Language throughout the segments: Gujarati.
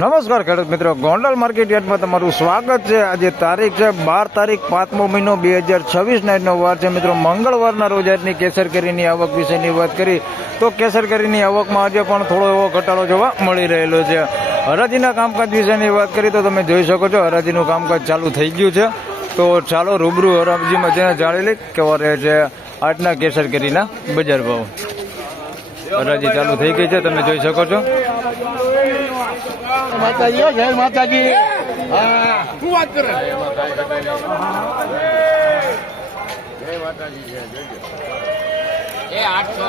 નમસ્કાર ખેડૂત મિત્રો, ગોંડલ માર્કેટ યાર્ડમાં તમારું સ્વાગત છે। આજે તારીખ છે 12 તારીખ 5મો મહિનો 2026 આજનો વાર છે મિત્રો મંગળવારના રોજ આજની કેસર કેરીની આવક વિશેની વાત કરી તો કેસર કેરીની આવકમાં આજે પણ થોડો એવો ઘટાડો જોવા મળી રહેલો છે। હરાજીના કામકાજ વિશેની વાત કરી તો તમે જોઈ શકો છો હરાજીનું કામકાજ ચાલુ થઈ ગયું છે। તો ચાલો રૂબરૂ હરાજીમાં જઈને જાણી લઈ કેવા રહે છે આજના કેસર કેરીના બજાર ભાવ। હરાજી ચાલુ થઈ ગઈ છે, તમે જોઈ શકો છો। માતાજી જય માતાજી। હા શું વાત કરે? જય માતાજી જય એ 800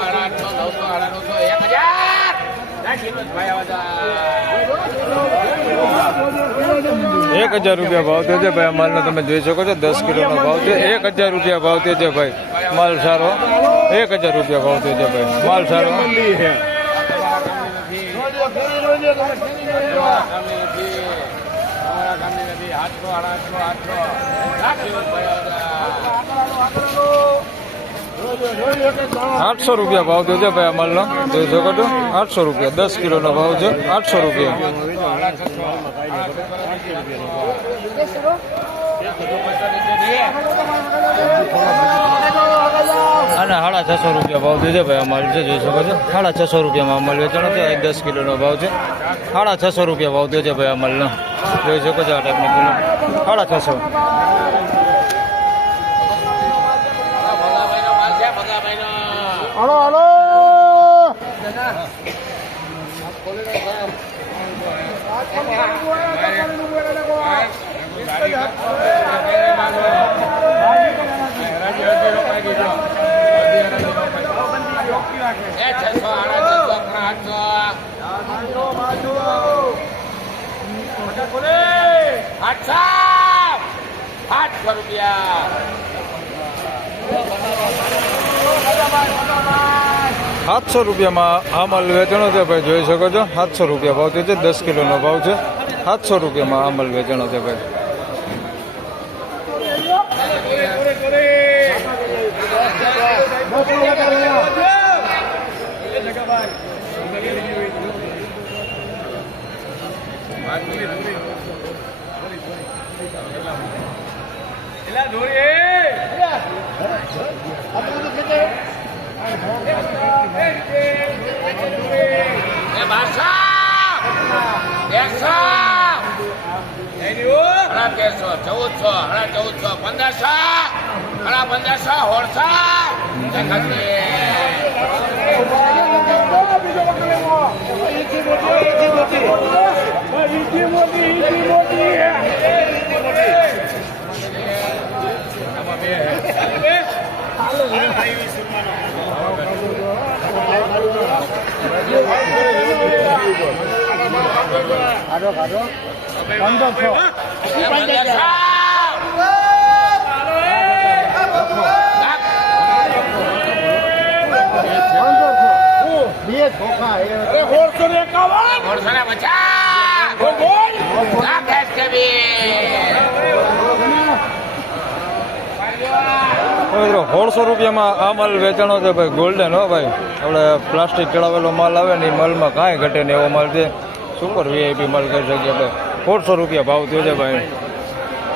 1000 રૂપિયા ભાવ થયો છે ભાઈ। માલનો તમે જોઈ શકો છો 10 કિલોનો ભાવ છે। 1000 રૂપિયા ભાવ થયો છે ભાઈ। માલ સારો 1000 રૂપિયા ભાવ થયો છે ભાઈ। માલ સારો ₹800 ભાવ થયો છે ભાઈ। આ માલનો જોઈ શકો છો 800 રૂપિયા 10 કિલોનો ભાવ છે। 800 રૂપિયા અને 650 રૂપિયા ભાવ થયો છે ભાઈ। આ માલ છે જોઈ શકો છો 650 રૂપિયામાં માલ વેચાણો છે। 10 કિલોનો ભાવ છે। 650 રૂપિયા ભાવ થયો છે ભાઈ। આ માલનો જોઈ શકો છો આ ટાઈપનો કિલો 650। હાલો હાલો ₹700 આ માલ વેચાણો છે ભાઈ। જોઈ શકો છો 700 રૂપિયા ભાવ થયો છે। 10 કિલોનો ભાવ છે। 700 રૂપિયામાં આ માલ વેચાણો છે ભાઈ। ₹1,600 આ માલ વેચાણો છે ભાઈ। ગોલ્ડન હો ભાઈ, આપણે પ્લાસ્ટિક ચડાવેલો માલ આવે ને એ માલમાં કાંઈ ઘટે ને એવો માલ છે। સુપર વીઆઈપી માલ કરી શકીએ આપણે। ₹1,600 ભાવ થયો છે ભાઈ।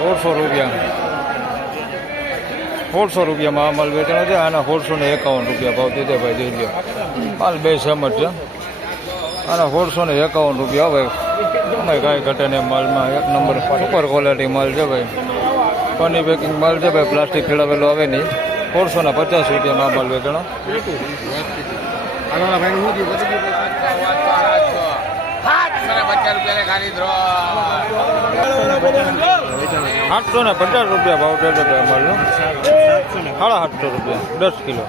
₹1,600 આ માલ વેચાણો છે। આના ₹1,651 ભાવ થયો છે ભાઈ। જોઈ લો માલ બે સહેમત છે। આના ₹1,651 ભાઈ। અમે કાંઈ ઘટે ને માલમાં એક નંબર સુપર ક્વોલિટી માલ છે ભાઈ। પની પેકિંગ માલ છે ભાઈ, પ્લાસ્ટિક ખેડાવેલો આવે નહીં। ₹150 આ માલ વેચાણો। 850 ભાવ થયો છે ભાઈ માલનો। 750 10 કિલો।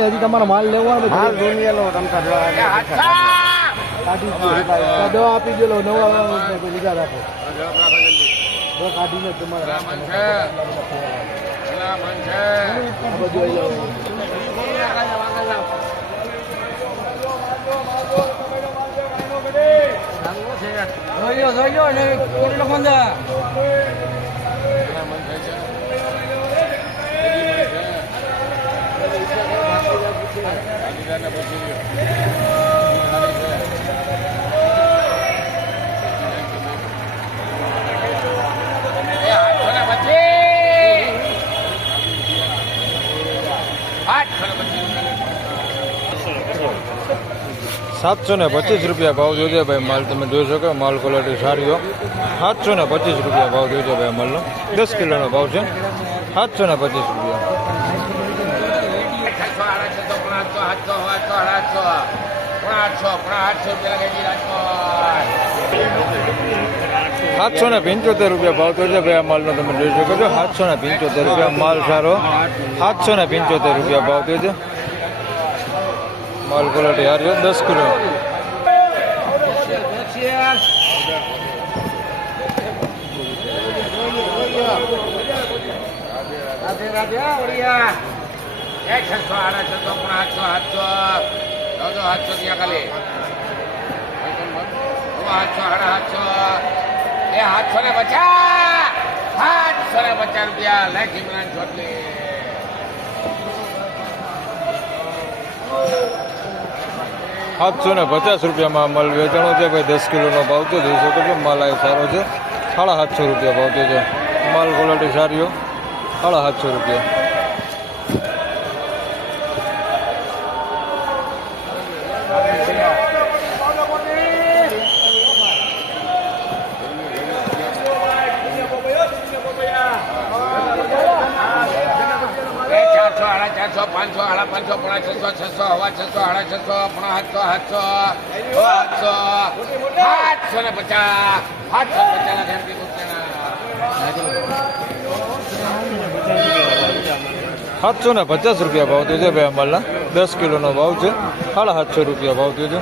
હજી તમારો માલ લેવો દવા આપી દેલો નવા લીધા રાખો કાઢીને તમારે જોઈ લો ને કરી લો બંધ. ₹725 ભાવ થયો છે ભાઈ માલ. તમે જોઈ શકો માલ ક્વોલિટી સારી. ₹725 ભાવ થયો છે ભાઈ માલનો. 10 કિલોનો ભાવ છે. ₹725. ₹775 ભાવ થયો છે ભાઈ આ માલનો. તમે જોઈ શકો છો ₹775 માલ સારો. ₹775 ભાવ થયો છે. માલ ક્વોલિટી સારી 10 કિલો. ₹750 માલ વેચાણો છે ભાઈ. 10 કિલોનો ભાવ છે. જોઈ શકો છો માલ આ સારો છે. ₹750 ભાવ છે. માલ ક્વોલિટી સારી. ₹750. ₹500, ₹500, ₹600, ₹600, ₹700, ₹750 ભાવ થયો છે ભાઈ અમાલના. 10 કિલોનો ભાવ છે. ₹750 ભાવ થયો છે.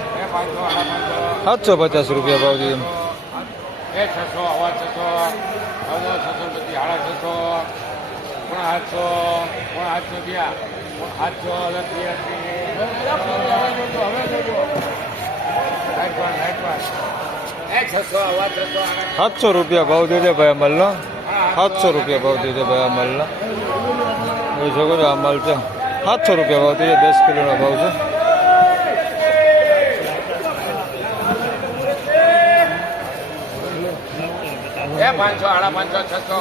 ₹750 ભાવ થયો છે. ₹700 ભાવ થયો છે ભાઈ અમલનો. ₹700 ભાવ થયો છે ભાઈ અમલનો. જોઈ શકો છો આ માલ છે. ₹700 ભાવ થયો છે. 10 કિલોનો ભાવ છે. ₹500, ₹500, ₹600,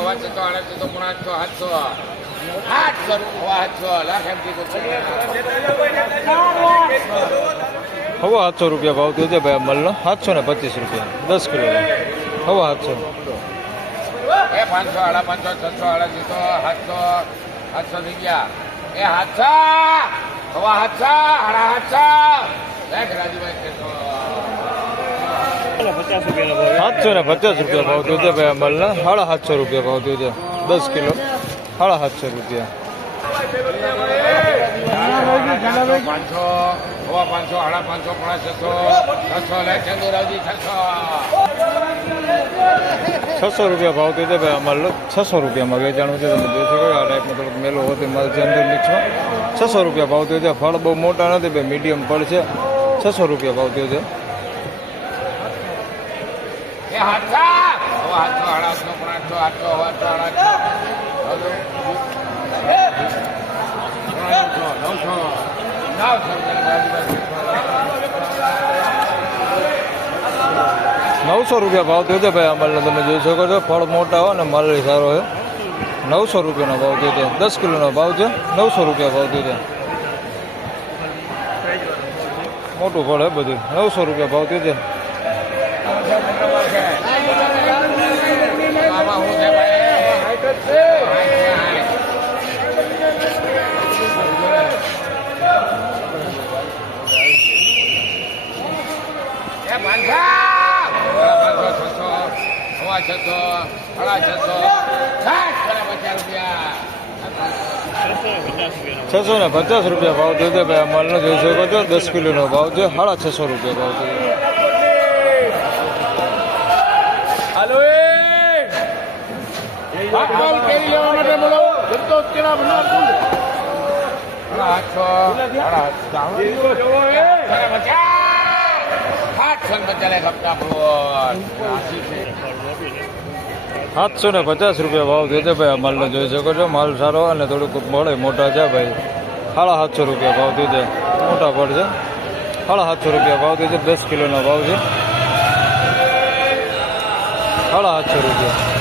₹700 ભાવ થયો છે ભાઈ અમલનો. ₹725 10 કિલો. હવે 700. ₹500, ₹500, ₹600, ₹700 થઈ ગયા. ₹700, ₹750 ભાવ થયો છે ભાઈ અમલના. ₹750 ભાવ થયો છે. 10 કિલો. ₹750. ₹600 ભાવ થયો છે ભાઈ અમલનો. ₹600 વેચાણું છે. તમે જોઈ શકો આ ટાઈપનો થોડોક મેલો હોતી માલ છે અંદર મિક્સમાં. ₹600 ભાવ થયો છે. ફળ બહુ મોટા નથી ભાઈ, મીડિયમ ફળ છે. ₹600 ભાવ થયો છે. ₹900 ભાવ થયો છે ભાઈ અમલનો. તમે જોઈ શકો છો ફળ મોટા હોય ને માલ સારો છે. ₹900 ભાવ થયો છે. 10 કિલોનો ભાવ છે. ₹900 ભાવ થયો છે. મોટું ફળ હે બધું. ₹900 ભાવ થયો છે. ₹650 ભાવ થયો છે ભાઈ અમલનો. જોઈ શકો છો 10 કિલોનો ભાવ છે. ₹650 ભાવ થયો છે. ₹750 ભાવ થયો છે ભાઈ. આ માલનો જોઈ શકો છો, માલ સારો અને થોડુંક મળે મોટા છે ભાઈ. ₹750 ભાવ થયો છે, મોટા પડ છે. ₹750 ભાવ થયો છે, 10 કિલોનો ભાવ છે. ₹750.